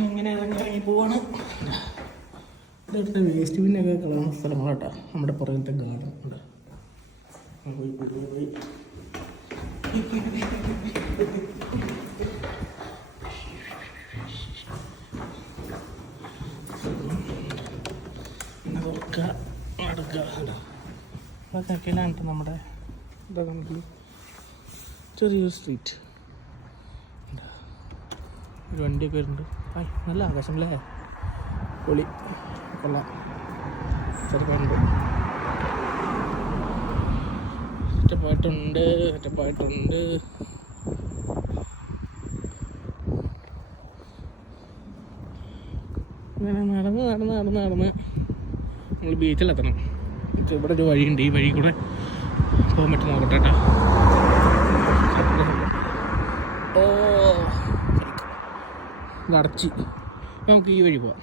ഇങ്ങനെ ഇറങ്ങി പോവാണ്. ഇവിടുത്തെ വേസ്റ്റ് ബിന്നൊക്കെ കളയുന്ന സ്ഥലങ്ങളാട്ടോ. നമ്മുടെ പുറകത്തെ ഗാർഡൻ ഉണ്ട്. പോയി അതൊക്കെയാണ് നമ്മുടെ ഇതൊക്കെ ചെറിയൊരു സ്ട്രീറ്റ്. ഒരു വണ്ടിയൊക്കെ വരുന്നുണ്ട്. നല്ല ആകാശം അല്ലേ, പൊളി, കൊള്ളാം. ചെറുപ്പമുണ്ട്, ഒറ്റപ്പായിട്ടുണ്ട്. ഇങ്ങനെ നടന്ന് നമ്മൾ ബീച്ചിലെത്തണം. ഇവിടെ ഒരു വഴിയുണ്ട്, ഈ വഴി കൂടെ പോകാൻ പറ്റും. നോക്കട്ടെ കേട്ടോ. ഇത് അടച്ച്, നമുക്ക് ഈ വഴി പോവാം.